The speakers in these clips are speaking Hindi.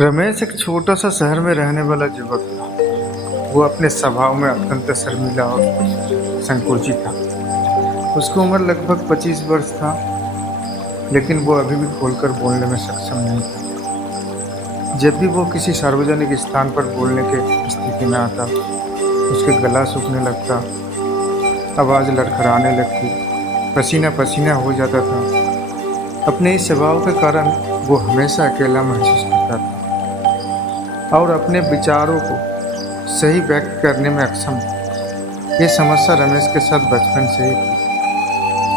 रमेश एक छोटा सा शहर में रहने वाला युवक था। वो अपने स्वभाव में अत्यंत शर्मीला और संकोची था। उसकी उम्र लगभग 25 वर्ष था, लेकिन वो अभी भी खोलकर बोलने में सक्षम नहीं था। जब भी वो किसी सार्वजनिक स्थान पर बोलने के स्थिति में आता, उसके गला सूखने लगता, आवाज़ लड़खड़ाने लगती, पसीना पसीना हो जाता था। अपने इस स्वभाव के कारण वो हमेशा अकेला महसूस करता था और अपने विचारों को सही व्यक्त करने में अक्षम था। ये समस्या रमेश के साथ बचपन से ही थी।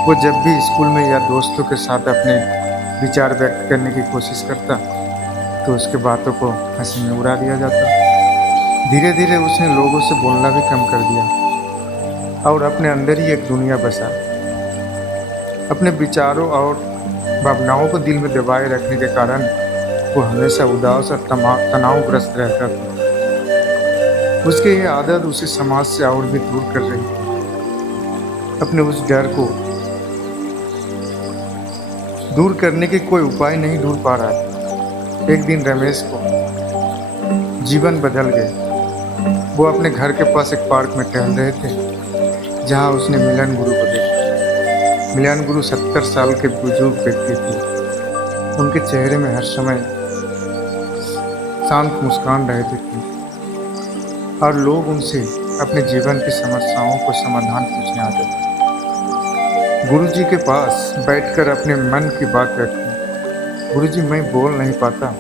वो जब भी स्कूल में या दोस्तों के साथ अपने विचार व्यक्त करने की कोशिश करता, तो उसके बातों को हंसी में उड़ा दिया जाता। धीरे धीरे उसने लोगों से बोलना भी कम कर दिया और अपने अंदर ही एक दुनिया बसा। अपने विचारों और भावनाओं को दिल में दबाए रखने के कारण वो हमेशा उदास और तनावग्रस्त रहता था। उसकी यह आदत उसे समाज से और भी दूर कर रही थी। अपने उस डर को दूर करने के कोई उपाय नहीं ढूंढ पा रहा था। एक दिन रमेश को जीवन बदल गए। वो अपने घर के पास एक पार्क में टहल रहे थे, जहां उसने मिलन गुरु को देखा। मिलन गुरु 70 साल के बुजुर्ग व्यक्ति थे। उनके चेहरे में हर समय शांत मुस्कान रहती थी और लोग उनसे अपने जीवन की समस्याओं को समाधान पूछने आते थे। गुरुजी के पास बैठकर अपने मन की बात रखी। गुरुजी, मैं बोल नहीं पाता।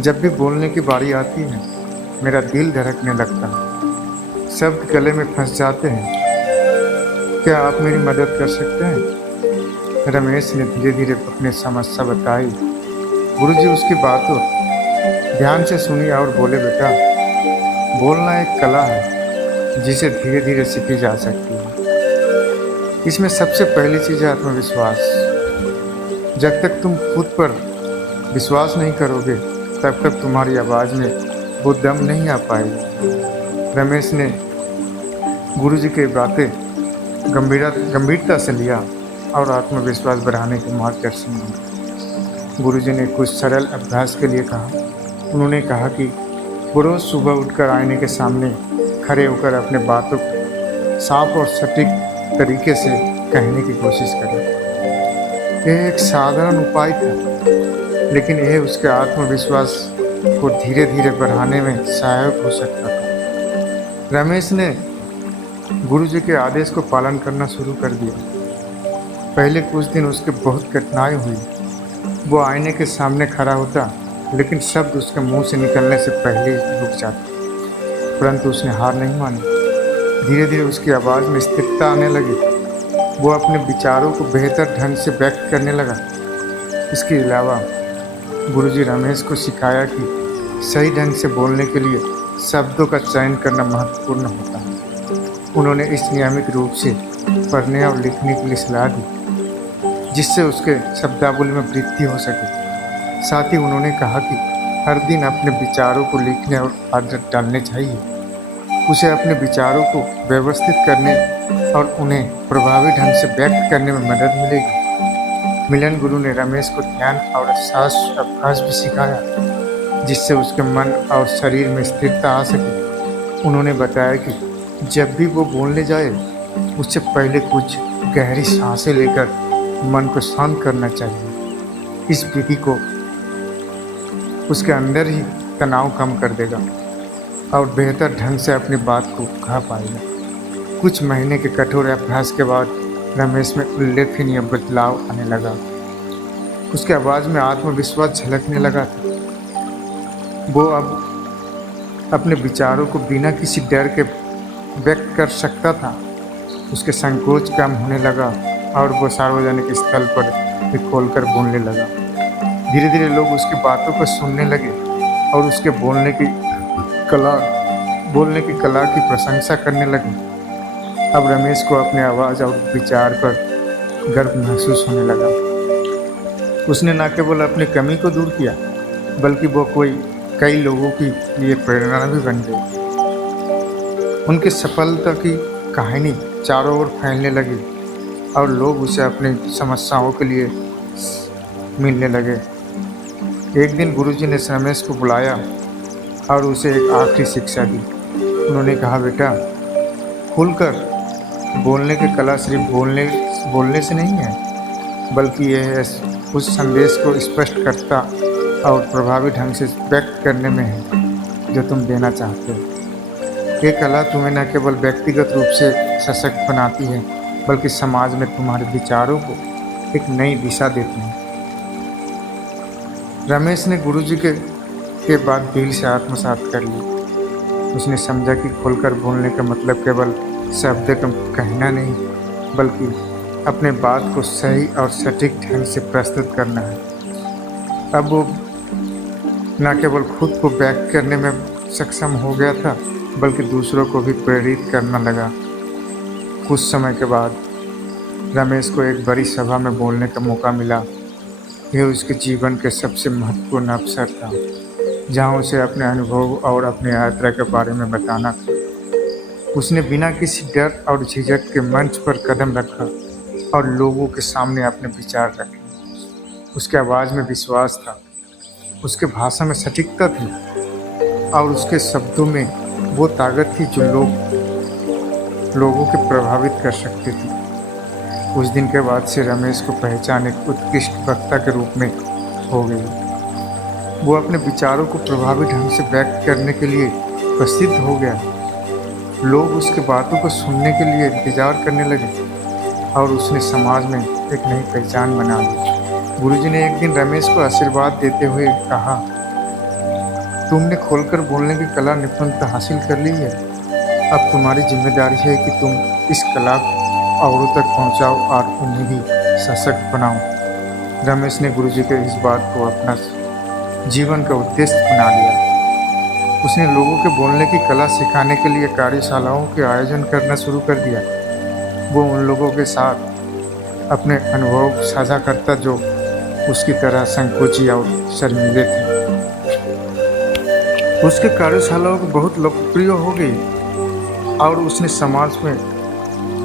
जब भी बोलने की बारी आती है, मेरा दिल धड़कने लगता है, शब्द गले में फंस जाते हैं। क्या आप मेरी मदद कर सकते हैं? रमेश ने धीरे धीरे अपनी समस्या बताई। गुरुजी उसकी बातों ध्यान से सुनी और बोले, बेटा, बोलना एक कला है जिसे धीरे धीरे सीखी जा सकती है। इसमें सबसे पहली चीज़ है आत्मविश्वास। जब तक तुम खुद पर विश्वास नहीं करोगे, तब तक तुम्हारी आवाज़ में वो दम नहीं आ पाएगी। रमेश ने गुरुजी की बातें गंभीरता से लिया और आत्मविश्वास बढ़ाने के मार्गदर्शन दिए। गुरुजी ने कुछ सरल अभ्यास के लिए कहा। उन्होंने कहा कि वो रोज़ सुबह उठकर आईने के सामने खड़े होकर अपने बातों को साफ और सटीक तरीके से कहने की कोशिश करें। यह एक साधारण उपाय था, लेकिन यह उसके आत्मविश्वास को धीरे धीरे बढ़ाने में सहायक हो सकता था। रमेश ने गुरुजी के आदेश को पालन करना शुरू कर दिया। पहले कुछ दिन उसके बहुत कठिनाई हुई। वो आईने के सामने खड़ा होता, लेकिन शब्द उसके मुंह से निकलने से पहले ही रुक जाते। परंतु उसने हार नहीं मानी। धीरे धीरे उसकी आवाज़ में स्थिरता आने लगी। वो अपने विचारों को बेहतर ढंग से व्यक्त करने लगा। इसके अलावा गुरुजी रमेश को सिखाया कि सही ढंग से बोलने के लिए शब्दों का चयन करना महत्वपूर्ण होता है। उन्होंने इस नियमित रूप से पढ़ने और लिखने के लिए सलाह दी, जिससे उसके शब्दावली में वृद्धि हो सके। साथ ही उन्होंने कहा कि हर दिन अपने विचारों को लिखने और आदत डालने चाहिए। उसे अपने विचारों को व्यवस्थित करने और उन्हें प्रभावी ढंग से व्यक्त करने में मदद मिलेगी। मिलन गुरु ने रमेश को ध्यान और सांस अभ्यास भी सिखाया, जिससे उसके मन और शरीर में स्थिरता आ सके। उन्होंने बताया कि जब भी वो बोलने जाए, उससे पहले कुछ गहरी सांसें लेकर मन को शांत करना चाहिए। इस विधि को उसके अंदर ही तनाव कम कर देगा और बेहतर ढंग से अपनी बात को कह पाएगा। कुछ महीने के कठोर अभ्यास के बाद रमेश में उल्लेखनीय बदलाव आने लगा। उसके आवाज़ में आत्मविश्वास झलकने लगा था। वो अब अपने विचारों को बिना किसी डर के व्यक्त कर सकता था। उसके संकोच कम होने लगा और वो सार्वजनिक स्थल पर भी खोलकर बोलने लगा। धीरे धीरे लोग उसकी बातों को सुनने लगे और उसके बोलने की कला की प्रशंसा करने लगे। अब रमेश को अपने आवाज़ और विचार पर गर्व महसूस होने लगा। उसने न केवल अपनी कमी को दूर किया, बल्कि वो कई लोगों के लिए प्रेरणा भी बन गई। उनकी सफलता की कहानी चारों ओर फैलने लगी और लोग उसे अपनी समस्याओं के लिए मिलने लगे। एक दिन गुरुजी ने रमेश को बुलाया और उसे एक आखिरी शिक्षा दी। उन्होंने कहा, बेटा, खुलकर बोलने की कला सिर्फ बोलने से नहीं है, बल्कि यह है उस संदेश को स्पष्ट करता और प्रभावी ढंग से व्यक्त करने में है जो तुम देना चाहते हो। ये कला तुम्हें न केवल व्यक्तिगत रूप से सशक्त बनाती है, बल्कि समाज में तुम्हारे विचारों को एक नई दिशा देती है। रमेश ने गुरुजी के बाद दिल से आत्मसात कर ली। उसने समझा कि खुलकर बोलने का मतलब केवल शब्द का कहना नहीं, बल्कि अपने बात को सही और सटीक ढंग से प्रस्तुत करना है। अब वो न केवल खुद को व्यक्त करने में सक्षम हो गया था, बल्कि दूसरों को भी प्रेरित करना लगा। कुछ समय के बाद रमेश को एक बड़ी सभा में बोलने का मौका मिला। यह उसके जीवन के सबसे महत्वपूर्ण अवसर था, जहां उसे अपने अनुभव और अपनी यात्रा के बारे में बताना था। उसने बिना किसी डर और झिझक के मंच पर कदम रखा और लोगों के सामने अपने विचार रखे। उसकी आवाज़ में विश्वास था, उसके भाषा में सटीकता थी और उसके शब्दों में वो ताकत थी जो लोगों को प्रभावित कर सकती थी। उस दिन के बाद से रमेश को पहचान एक उत्कृष्ट वक्ता के रूप में हो गई। वो अपने विचारों को प्रभावी ढंग से व्यक्त करने के लिए प्रसिद्ध हो गया। लोग उसकी बातों को सुनने के लिए इंतजार करने लगे और उसने समाज में एक नई पहचान बना ली। गुरुजी ने एक दिन रमेश को आशीर्वाद देते हुए कहा, तुमने खोलकर बोलने की कला निपुणता हासिल कर ली है। अब तुम्हारी जिम्मेदारी है कि तुम इस कला को औरों तक पहुंचाओ और उन्हें भी सशक्त बनाओ। रमेश ने गुरुजी के इस बात को अपना जीवन का उद्देश्य बना लिया। उसने लोगों के बोलने की कला सिखाने के लिए कार्यशालाओं के आयोजन करना शुरू कर दिया। वो उन लोगों के साथ अपने अनुभव साझा करता जो उसकी तरह संकोची और शर्मीले थे। उसके कार्यशालाओं को बहुत लोकप्रिय हो गई और उसने समाज में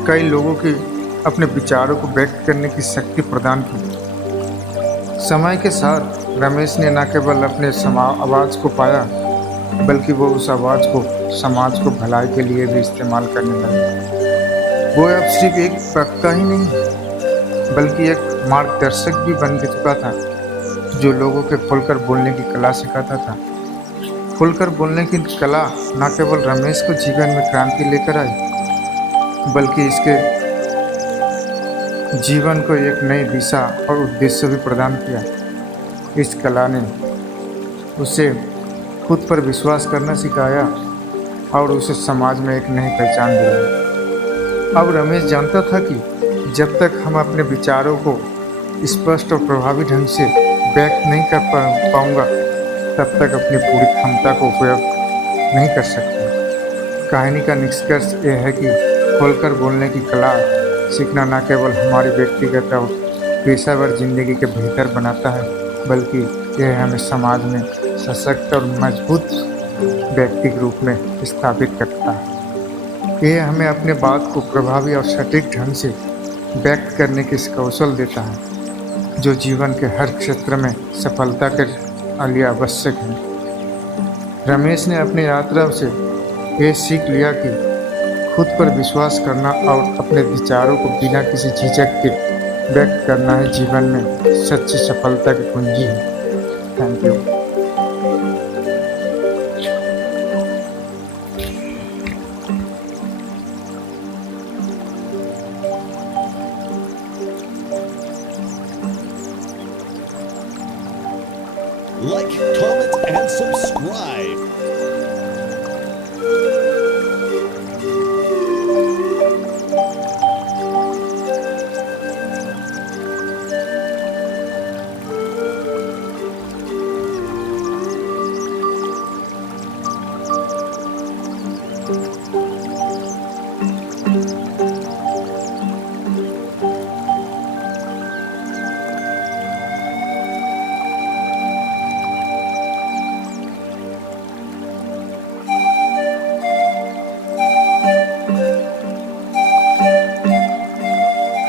कई लोगों के अपने विचारों को व्यक्त करने की शक्ति प्रदान की। समय के साथ रमेश ने न केवल अपने आवाज़ को पाया, बल्कि वो उस आवाज़ को समाज को भलाई के लिए भी इस्तेमाल करने लगा। वो अब सिर्फ एक वक्ता ही नहीं, बल्कि एक मार्गदर्शक भी बन चुका था, जो लोगों के खुलकर बोलने की कला सिखाता था। खुलकर बोलने की कला न केवल रमेश को जीवन में क्रांति लेकर आई, बल्कि इसके जीवन को एक नई दिशा और उद्देश्य भी प्रदान किया। इस कला ने उसे खुद पर विश्वास करना सिखाया और उसे समाज में एक नई पहचान दिलाई। अब रमेश जानता था कि जब तक हम अपने विचारों को स्पष्ट और प्रभावी ढंग से व्यक्त नहीं कर पाऊंगा, तब तक अपनी पूरी क्षमता को उपयोग नहीं कर सकते। कहानी का निष्कर्ष यह है कि खोलकर बोलने की कला सीखना न केवल हमारी व्यक्तिगत और पेशेवर जिंदगी के बेहतर बनाता है, बल्कि यह हमें समाज में सशक्त और मजबूत व्यक्ति के रूप में स्थापित करता है। यह हमें अपने बात को प्रभावी और सटीक ढंग से व्यक्त करने की कौशल देता है, जो जीवन के हर क्षेत्र में सफलता के लिए आवश्यक है। रमेश ने अपनी यात्रा से ये सीख लिया कि खुद पर विश्वास करना और अपने विचारों को बिना किसी झिझक के व्यक्त करना है जीवन में सच्ची सफलता की कुंजी है। Thank you. Like, comment, and subscribe.